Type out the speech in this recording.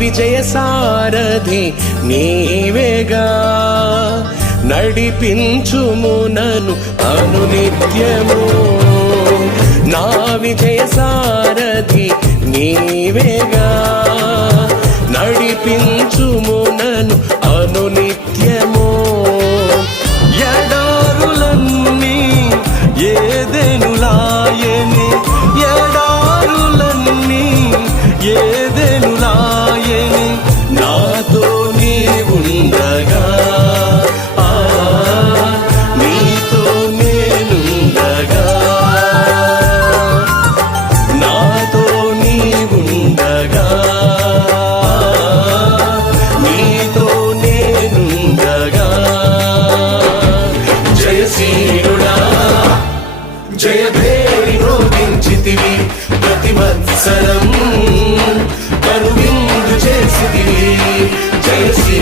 విజయ సారథి నీవేగా నడిపించుము నన్ను అనునిత్యము నా విజయ సారథి నీవేగా నడిపించుము నన్ను అనునిత్యము ఎడారులన్నీ ఏదెనులాయని ఎడారులన్నీ ఏదెనులాయని నాతో నీవుండగా నీతో నేనుండగా నాతో నీవుండగా నీతో నేనుండగా జయశీలుడా జయభేరి రోగించితివి ప్రతి వత్సరం కనువిందు చేసితివి జయశీలుడా